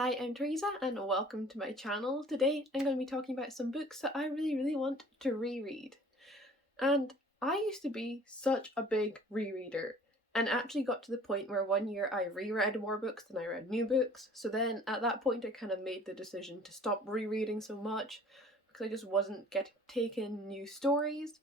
Hi, I'm Theresa and welcome to my channel. Today I'm going to be talking about some books that I really want to reread. And I used to be such a big rereader and actually got to the point where one year I reread more books than I read new books. So then at that point I kind of made the decision to stop rereading so much because I just wasn't getting taken new stories.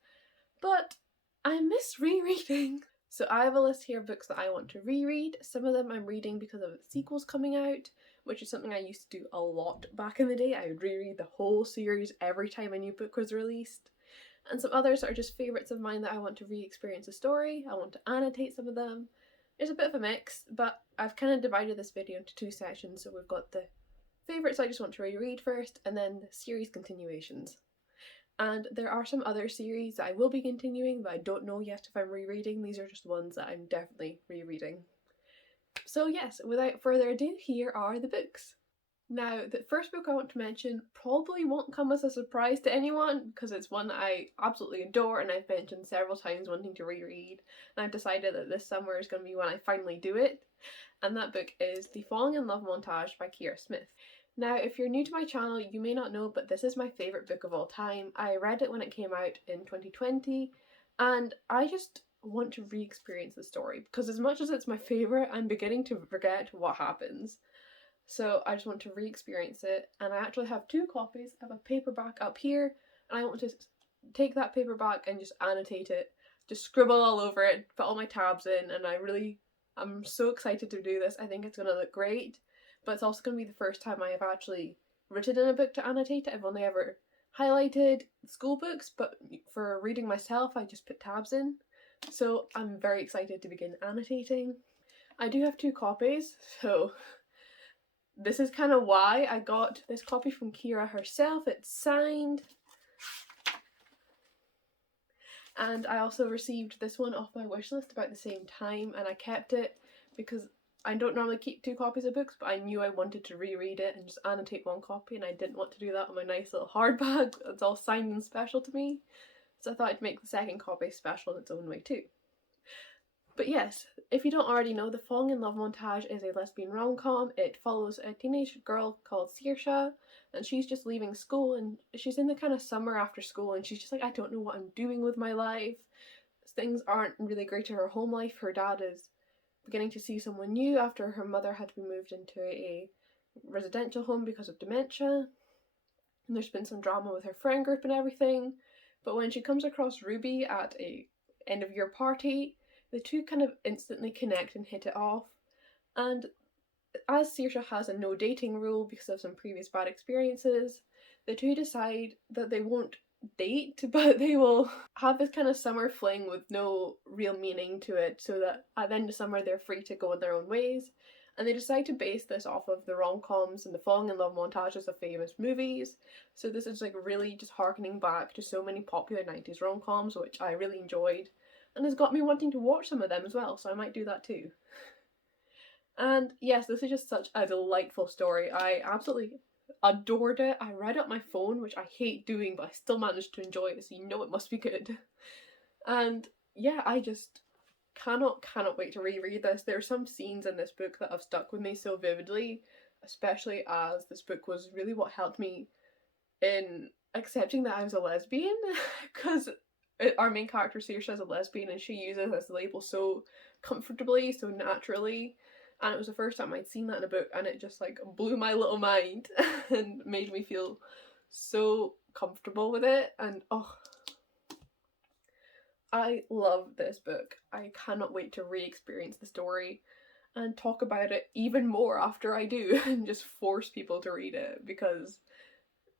But I miss rereading. So I have a list here of books that I want to reread. Some of them I'm reading because of sequels coming out, which is something I used to do a lot back in the day. I would reread the whole series every time a new book was released. And some others are just favourites of mine that I want to re-experience the story. I want to annotate some of them. It's a bit of a mix, but I've kind of divided this video into two sections. So we've got the favourites I just want to reread first, and then the series continuations. And there are some other series that I will be continuing, but I don't know yet if I'm rereading. These are just ones that I'm definitely rereading. So yes, without further ado, here are the books. Now, the first book I want to mention probably won't come as a surprise to anyone because it's one that I absolutely adore and I've mentioned several times wanting to reread. And I've decided that this summer is going to be when I finally do it. And that book is The Falling in Love Montage by Kira Smith. Now, if you're new to my channel, you may not know, but this is my favourite book of all time. I read it when it came out in 2020, and I just want to re-experience the story, because as much as it's my favourite, I'm beginning to forget what happens. So I just want to re-experience it, and I actually have two copies. I have a paperback up here, and I want to take that paperback and just annotate it, just scribble all over it, put all my tabs in, and I'm so excited to do this. I think it's going to look great. But it's also going to be the first time I have actually written in a book to annotate it. I've only ever highlighted school books, but for reading myself I just put tabs in. So I'm very excited to begin annotating. I do have two copies, so this is kind of why I got this copy from Kira herself. It's signed. And I also received this one off my wish list about the same time, and I kept it because I don't normally keep two copies of books, but I knew I wanted to reread it and just annotate one copy, and I didn't want to do that on my nice little hardback. It's all signed and special to me. So I thought I'd make the second copy special in its own way too. But yes, if you don't already know, The Falling in Love Montage is a lesbian rom-com. It follows a teenage girl called Theresa, and she's just leaving school, and she's in the kind of summer after school, and she's just like, I don't know what I'm doing with my life. Things aren't really great in her home life. Her dad is beginning to see someone new after her mother had been moved into a residential home because of dementia. And there's been some drama with her friend group and everything. But when she comes across Ruby at a end of year party, the two kind of instantly connect and hit it off. And as Saoirse has a no dating rule because of some previous bad experiences, the two decide that they won't date, but they will have this kind of summer fling with no real meaning to it, so that at the end of summer they're free to go in their own ways. And they decide to base this off of the rom-coms and the falling in love montages of famous movies. So this is like really just harkening back to so many popular 90s rom-coms, which I really enjoyed, and has got me wanting to watch some of them as well, so I might do that too. And yes, this is just such a delightful story. I absolutely adored it. I read it on my phone, which I hate doing, but I still managed to enjoy it, so you know it must be good. And yeah, I just cannot wait to reread this. There are some scenes in this book that have stuck with me so vividly, especially as this book was really what helped me in accepting that I was a lesbian, because our main character Saoirse is a lesbian and she uses this label so comfortably, so naturally. And it was the first time I'd seen that in a book, and it just like blew my little mind and made me feel so comfortable with it. And oh, I love this book. I cannot wait to re-experience the story and talk about it even more after I do, and just force people to read it because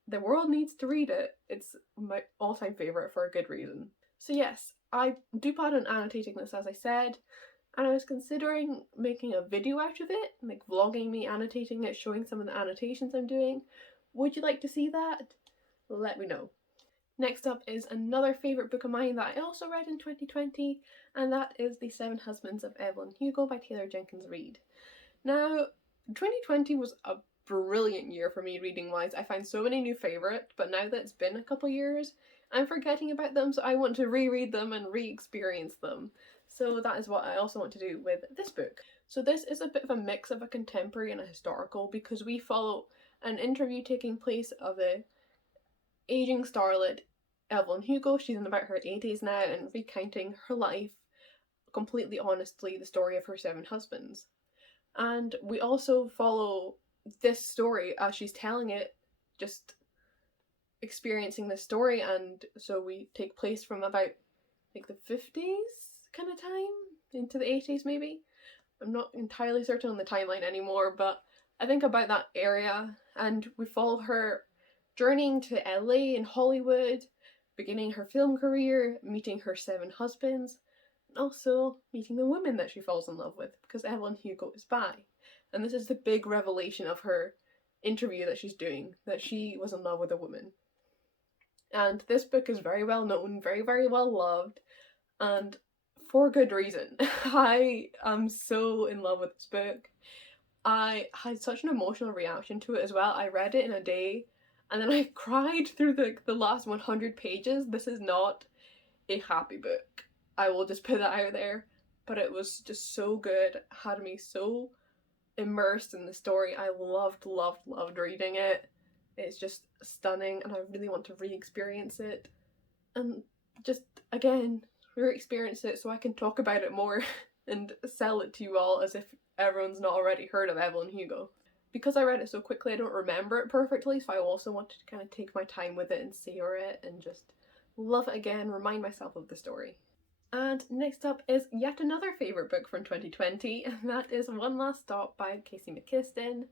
the world needs to read it. It's my all-time favourite for a good reason. So yes, I do plan on annotating this, as I said. And I was considering making a video out of it, like vlogging me annotating it, showing some of the annotations I'm doing. Would you like to see that? Let me know. Next up is another favourite book of mine that I also read in 2020, and that is The Seven Husbands of Evelyn Hugo by Taylor Jenkins Reid. Now, 2020 was a brilliant year for me reading wise. I find so many new favourites, but now that it's been a couple years, I'm forgetting about them, so I want to reread them and re-experience them. So that is what I also want to do with this book. So this is a bit of a mix of a contemporary and a historical, because we follow an interview taking place of a aging starlet, Evelyn Hugo. She's in about her 80s now and recounting her life completely honestly, the story of her 7 husbands. And we also follow this story as she's telling it, just experiencing this story. And so we take place from about like the 50s kind of time into the 80s maybe. I'm not entirely certain on the timeline anymore, but I think about that area. And we follow her journeying to LA and Hollywood, beginning her film career, meeting her 7 husbands, and also meeting the women that she falls in love with, because Evelyn Hugo is bi. And this is the big revelation of her interview that she's doing, that she was in love with a woman. And this book is very well known, very, very well loved, and for good reason. I am so in love with this book. I had such an emotional reaction to it as well. I read it in a day, and then I cried through the last 100 pages. This is not a happy book. I will just put that out there. But it was just so good. It had me so immersed in the story. I loved, loved, loved reading it. It's just stunning, and I really want to re-experience it. And just, again, re-experience it so I can talk about it more and sell it to you all as if everyone's not already heard of Evelyn Hugo. Because I read it so quickly, I don't remember it perfectly, so I also wanted to kind of take my time with it and savor it and just love it again, remind myself of the story. And next up is yet another favourite book from 2020, and that is One Last Stop by Casey McKiston.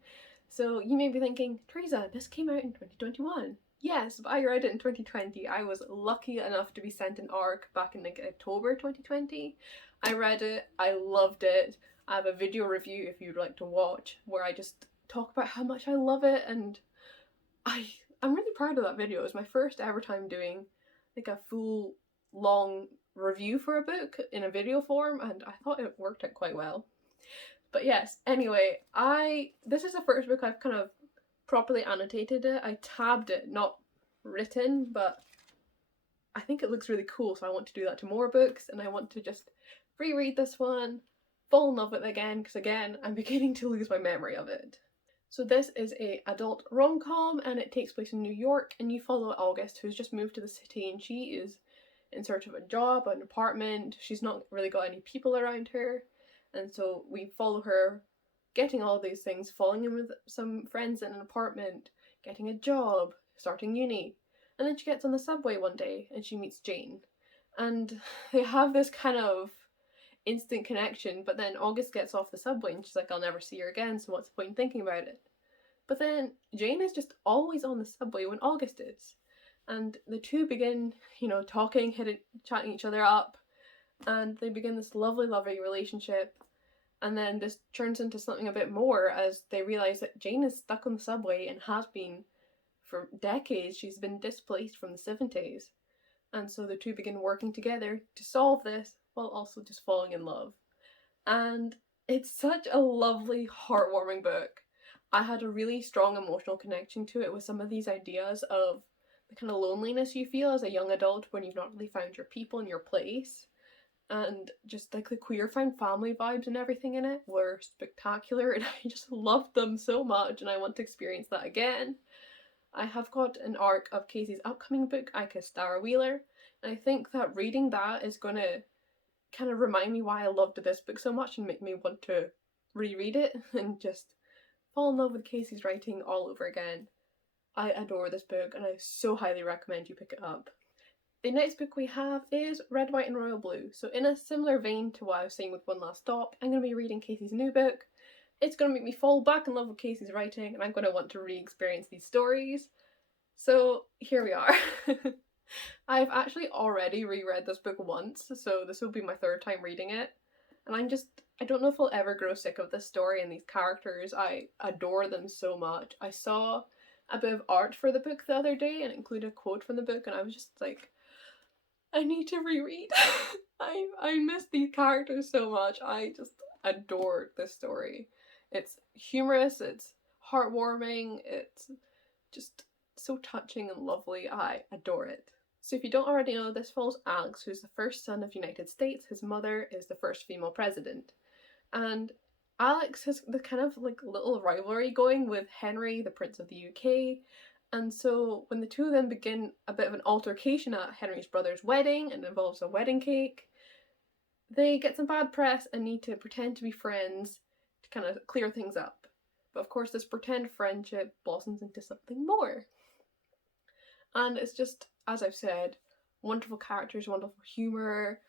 So you may be thinking, Theresa, this came out in 2021. Yes, but I read it in 2020. I was lucky enough to be sent an ARC back in like October 2020. I read it, I loved it. I have a video review if you'd like to watch, where I just talk about how much I love it, and I'm really proud of that video. It was my first ever time doing like a full long review for a book in a video form, and I thought it worked out quite well. But yes, anyway, this is the first book I've kind of properly annotated it. I tabbed it, not written, but I think it looks really cool, so I want to do that to more books, and I want to just reread this one, fall in love with it again, because again, I'm beginning to lose my memory of it. So this is a adult rom-com, and it takes place in New York, and you follow August, who's just moved to the city, and she is in search of a job, an apartment. She's not really got any people around her, and so we follow her getting all these things, falling in with some friends in an apartment, getting a job, starting uni, and then she gets on the subway one day and she meets Jane, and they have this kind of instant connection. But then August gets off the subway and she's like, I'll never see her again, so what's the point in thinking about it? But then Jane is just always on the subway when August is, and the two begin, talking, chatting each other up, and they begin this lovely, lovely relationship. And then this turns into something a bit more as they realise that Jane is stuck on the subway and has been for decades. She's been displaced from the 70s. And so the two begin working together to solve this while also just falling in love. And it's such a lovely, heartwarming book. I had a really strong emotional connection to it with some of these ideas of the kind of loneliness you feel as a young adult when you've not really found your people and your place. And just like the queer found family vibes and everything in it were spectacular, and I just loved them so much, and I want to experience that again. I have got an ARC of Casey's upcoming book, I Kissed Starra Wheeler, and I think that reading that is going to kind of remind me why I loved this book so much and make me want to reread it and just fall in love with Casey's writing all over again. I adore this book, and I so highly recommend you pick it up. The next book we have is Red, White and Royal Blue. So in a similar vein to what I was saying with One Last Stop, I'm going to be reading Casey's new book. It's going to make me fall back in love with Casey's writing, and I'm going to want to re-experience these stories. So here we are. I've actually already reread this book once, so this will be my third time reading it. And I don't know if I'll ever grow sick of this story and these characters. I adore them so much. I saw a bit of art for the book the other day and it included a quote from the book, and I was just like, I need to reread. I miss these characters so much. I just adore this story. It's humorous, it's heartwarming, it's just so touching and lovely. I adore it. So if you don't already know, this follows Alex, who's the first son of the United States. His mother is the first female president. And Alex has the kind of like little rivalry going with Henry, the Prince of the UK, and so when the two of them begin a bit of an altercation at Henry's brother's wedding and involves a wedding cake, they get some bad press and need to pretend to be friends to kind of clear things up. But of course this pretend friendship blossoms into something more. And it's just, as I've said, wonderful characters, wonderful humour.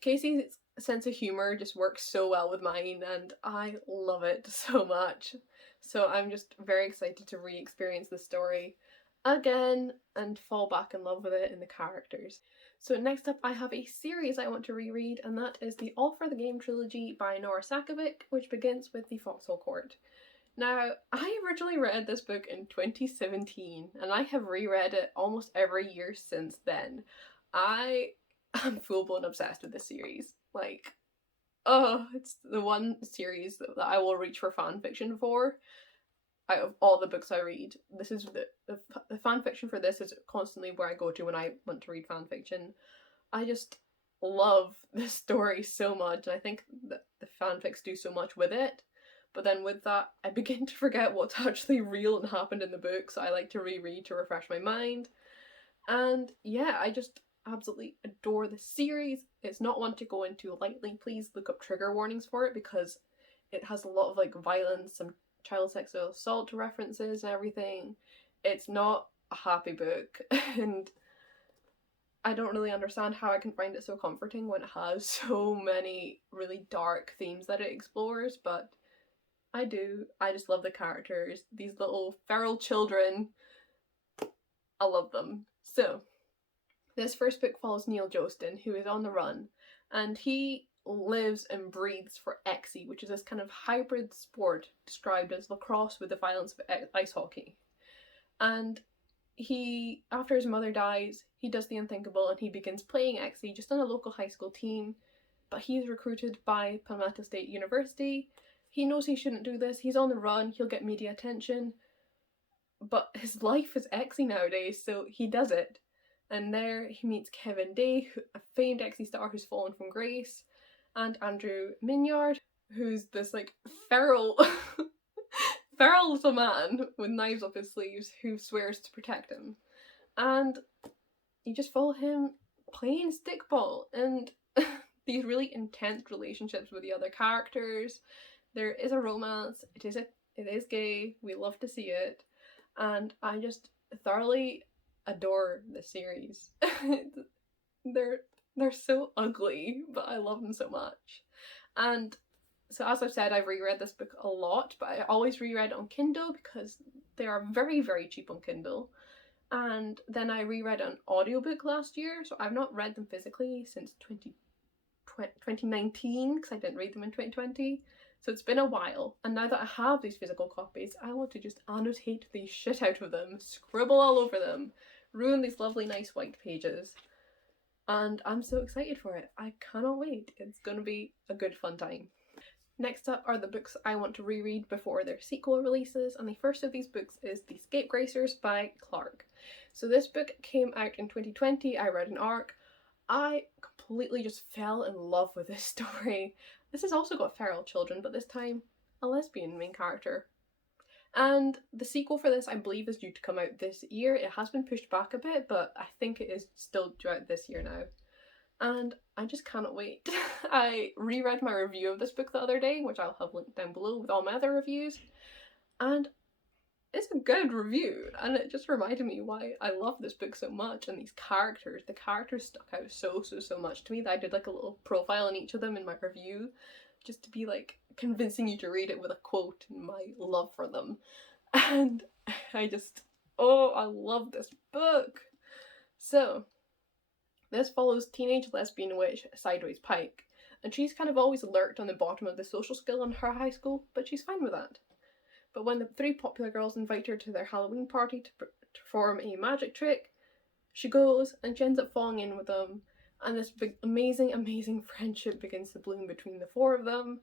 Casey's sense of humour just works so well with mine, and I love it so much. So I'm just very excited to re-experience the story again and fall back in love with it and the characters. So next up I have a series I want to reread, and that is the All for the Game trilogy by Nora Sakovic, which begins with the Foxhole Court. Now, I originally read this book in 2017, and I have reread it almost every year since then. I am full-blown obsessed with this series. Like, oh, it's the one series that I will reach for fanfiction for. Out of all the books I read, this is the fanfiction for this is constantly where I go to when I want to read fanfiction. I just love this story so much, and I think that the fanfics do so much with it. But then with that, I begin to forget what's actually real and happened in the book, so I like to reread to refresh my mind. And yeah, I just absolutely adore the series. It's not one to go into lightly. Please look up trigger warnings for it, because it has a lot of like violence, some child sexual assault references and everything. It's not a happy book, and I don't really understand how I can find it so comforting when it has so many really dark themes that it explores, but I do. I just love the characters. These little feral children. I love them. So, this first book follows Neil Jostin, who is on the run, and he lives and breathes for Exie, which is this kind of hybrid sport described as lacrosse with the violence of ice hockey. And he, after his mother dies, he does the unthinkable and he begins playing Exie just on a local high school team, but he is recruited by Palmetto State University. He knows he shouldn't do this, he's on the run, he'll get media attention, but his life is Exie nowadays, so he does it. And there he meets Kevin Day, a famed Exie star who's fallen from grace, and Andrew Minyard, who's this like feral little man with knives up his sleeves who swears to protect him. And you just follow him playing stickball and these really intense relationships with the other characters. There is a romance, it is gay, we love to see it, and I just thoroughly adore this series. They're so ugly, but I love them so much. And so as I've said, I've reread this book a lot, but I always reread it on Kindle because they are very, very cheap on Kindle. And then I reread an audiobook last year, so I've not read them physically since 2019 because I didn't read them in 2020. So it's been a while, and now that I have these physical copies, I want to just annotate the shit out of them, scribble all over them, ruin these lovely nice white pages. And I'm so excited for it. I cannot wait. It's gonna be a good fun time. Next up are the books I want to reread before their sequel releases, and the first of these books is The Scapegracers by Clark. So this book came out in 2020, I read an arc. I completely just fell in love with this story. This has also got feral children, but this time a lesbian main character. And the sequel for this, I believe, is due to come out this year. It has been pushed back a bit, but I think it is still due out this year now. And I just cannot wait. I reread my review of this book the other day, which I'll have linked down below with all my other reviews, and it's a good review, and it just reminded me why I love this book so much. And these characters, the characters stuck out so much to me that I did like a little profile on each of them in my review, just to be like convincing you to read it with a quote and my love for them. And I love this book. So this follows teenage lesbian witch Sideways Pike, and she's kind of always lurked on the bottom of the social scale in her high school, but she's fine with that. But when the three popular girls invite her to their Halloween party to perform a magic trick, she goes and she ends up falling in with them, and this big amazing friendship begins to bloom between the four of them,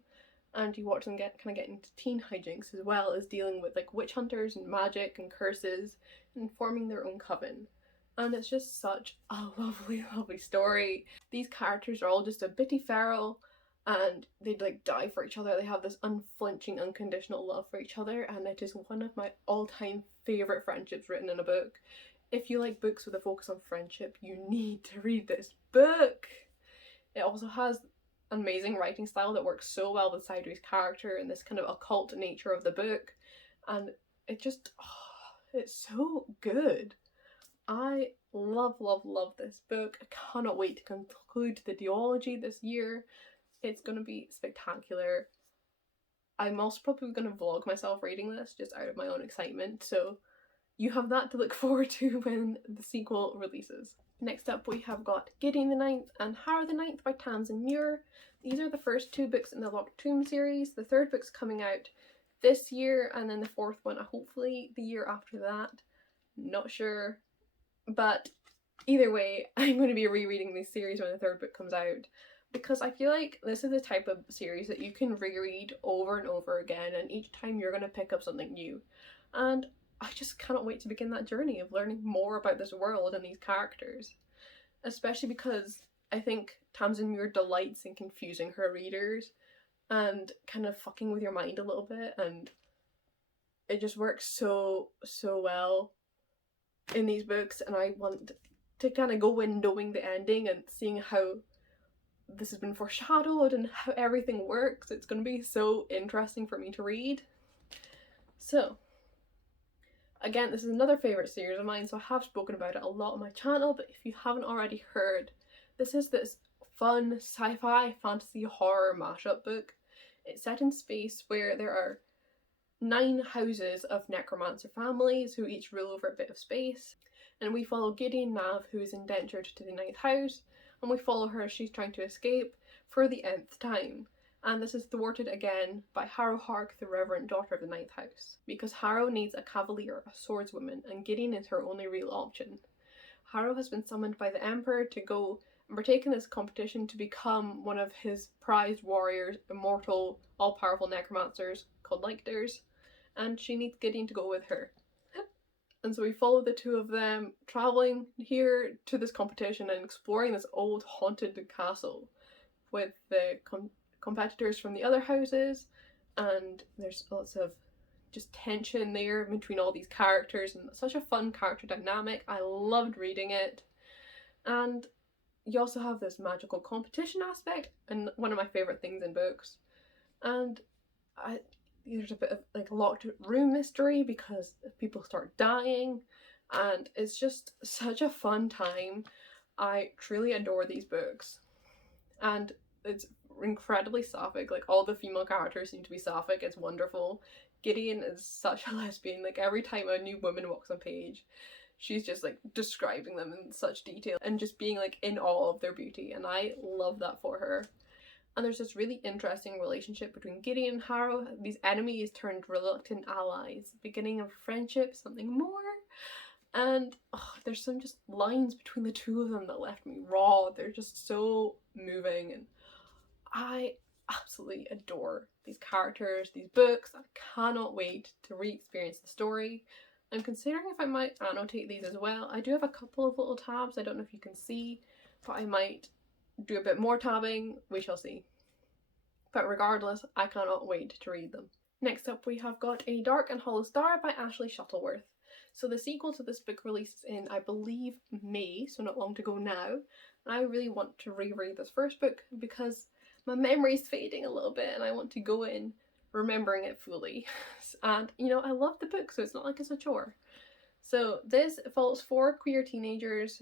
and you watch them get into teen hijinks as well as dealing with like witch hunters and magic and curses and forming their own coven. And it's just such a lovely story. These characters are all just a bitty feral, and they'd like die for each other. They have this unflinching, unconditional love for each other, and it is one of my all-time favourite friendships written in a book. If you like books with a focus on friendship, you need to read this book. It also has an amazing writing style that works so well with Sideways' character and this kind of occult nature of the book, and it just, it's so good. I love, love, love this book. I cannot wait to conclude the duology this year. It's going to be spectacular. I'm also probably going to vlog myself reading this just out of my own excitement, so you have that to look forward to when the sequel releases. Next up we have got Gideon the Ninth and Harrow the Ninth by Tamsin Muir. These are the first two books in the Locked Tomb series. The third book's coming out this year, and then the fourth one hopefully the year after that. Not sure. But either way, I'm going to be rereading this series when the third book comes out, because I feel like this is the type of series that you can reread over and over again, and each time you're going to pick up something new. And I just cannot wait to begin that journey of learning more about this world and these characters. Especially because I think Tamsin Muir delights in confusing her readers and kind of fucking with your mind a little bit, and it just works so well in these books, and I want to kind of go in knowing the ending and seeing how this has been foreshadowed and how everything works. It's going to be so interesting for me to read. So again, this is another favourite series of mine, so I have spoken about it a lot on my channel, but if you haven't already heard, this is this fun sci-fi fantasy horror mashup book. It's set in space where there are 9 houses of necromancer families who each rule over a bit of space, and we follow Gideon Nav, who is indentured to the 9th house, and we follow her as she's trying to escape for the nth time. And this is thwarted again by Harrow Hark, the reverend daughter of the 9th house, because Harrow needs a cavalier, a swordswoman, and Gideon is her only real option. Harrow has been summoned by the Emperor to go and partake in this competition to become one of his prized warriors, immortal, all-powerful necromancers called Lictors, and she needs Gideon to go with her. And so we follow the two of them travelling here to this competition and exploring this old haunted castle with the competitors from the other houses, and there's lots of just tension there between all these characters, and such a fun character dynamic. I loved reading it. And you also have this magical competition aspect, and one of my favourite things in books. And there's a bit of like locked room mystery because people start dying, and it's just such a fun time. I truly adore these books, and it's incredibly sapphic. Like, all the female characters seem to be sapphic. It's wonderful. Gideon is such a lesbian. Like, every time a new woman walks on page, she's just like describing them in such detail and just being like in awe of their beauty, and I love that for her. And there's this really interesting relationship between Gideon and Harrow. These enemies turned reluctant allies, beginning of friendship, something more. And there's some just lines between the two of them that left me raw. They're just so moving, and I absolutely adore these characters, these books. I cannot wait to re-experience the story. I'm considering if I might annotate these as well. I do have a couple of little tabs, I don't know if you can see, but I might do a bit more tabbing, we shall see. But regardless, I cannot wait to read them. Next up we have got A Dark and Hollow Star by Ashley Shuttleworth. So the sequel to this book releases in, I believe, May, so not long to go now. And I really want to reread this first book because my memory's fading a little bit and I want to go in remembering it fully. And, you know, I love the book, so it's not like it's a chore. So this follows 4 queer teenagers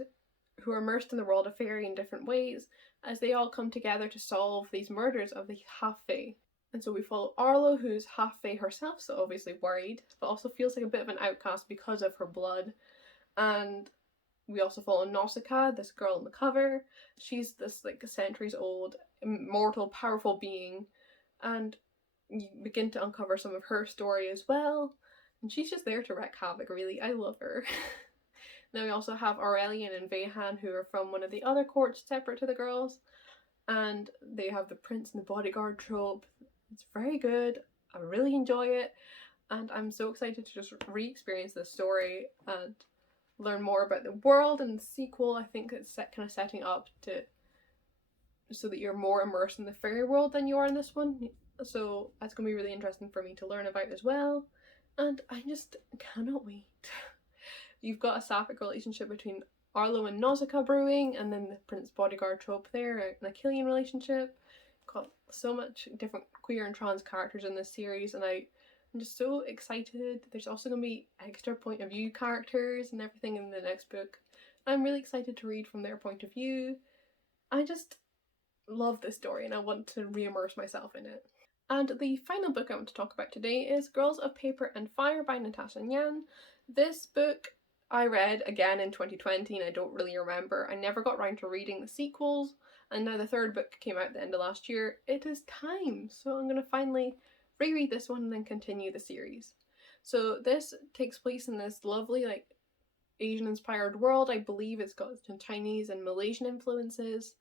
who are immersed in the world of fairy in different ways as they all come together to solve these murders of the half-fae. And so we follow Arlo, who's half-fae herself, so obviously worried, but also feels like a bit of an outcast because of her blood. And we also follow Nausicaa, this girl on the cover. She's this like centuries old, immortal, powerful being, and you begin to uncover some of her story as well. And she's just there to wreak havoc, really. I love her. Then we also have Aurelian and Vehan, who are from one of the other courts separate to the girls. And they have the prince and the bodyguard trope. It's very good. I really enjoy it. And I'm so excited to just re-experience this story and learn more about the world. And the sequel, I think it's kind of setting up to so that you're more immersed in the fairy world than you are in this one. So that's going to be really interesting for me to learn about as well. And I just cannot wait. You've got a sapphic relationship between Arlo and Nausicaa brewing, and then the prince bodyguard trope there, an Achillean relationship. Got so much different queer and trans characters in this series, and I'm just so excited. There's also going to be extra point of view characters and everything in the next book. I'm really excited to read from their point of view. I just love this story and I want to re-immerse myself in it. And the final book I want to talk about today is Girls of Paper and Fire by Natasha Nyan. This book I read again in 2020 and I don't really remember. I never got around to reading the sequels, and now the third book came out at the end of last year. It is time, so I'm going to finally reread this one and then continue the series. So this takes place in this lovely Asian inspired world. I believe it's got some Chinese and Malaysian influences.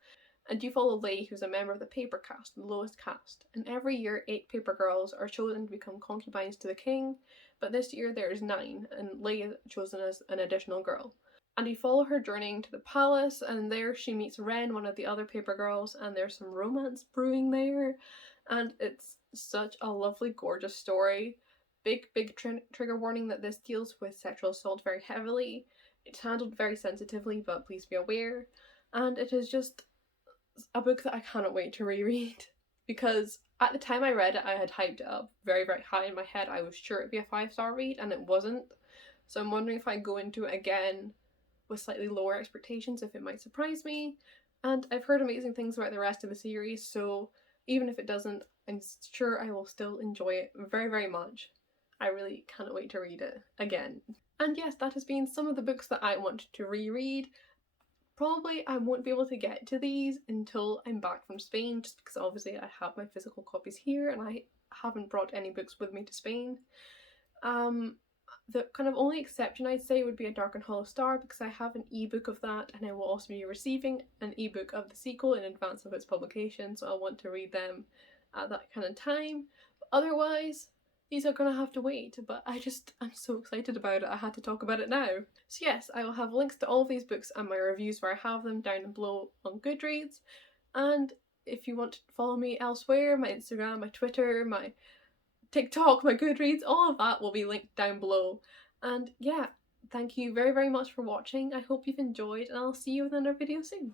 And you follow Lei, who's a member of the paper caste, the lowest caste. And every year 8 paper girls are chosen to become concubines to the king, but this year there is 9, and Lei is chosen as an additional girl. And you follow her journeying to the palace, and there she meets Ren, one of the other paper girls, and there's some romance brewing there. And it's such a lovely, gorgeous story. Big trigger warning that this deals with sexual assault very heavily. It's handled very sensitively, but please be aware. And it is just a book that I cannot wait to reread, because at the time I read it I had hyped it up very, very high in my head. I was sure it'd be a 5-star read and it wasn't, so I'm wondering if I go into it again with slightly lower expectations, if it might surprise me. And I've heard amazing things about the rest of the series, so even if it doesn't, I'm sure I will still enjoy it very, very much. I really cannot wait to read it again. And yes, that has been some of the books that I want to reread. Probably I won't be able to get to these until I'm back from Spain, just because obviously I have my physical copies here and I haven't brought any books with me to Spain. The kind of only exception I'd say would be A Dark and Hollow Star, because I have an ebook of that and I will also be receiving an ebook of the sequel in advance of its publication, so I'll want to read them at that kind of time. But otherwise, these are gonna have to wait, but I'm so excited about it, I had to talk about it now. So yes, I will have links to all of these books and my reviews where I have them down below on Goodreads. And if you want to follow me elsewhere, my Instagram, my Twitter, my TikTok, my Goodreads, all of that will be linked down below. And yeah, thank you very, very much for watching. I hope you've enjoyed, and I'll see you in another video soon.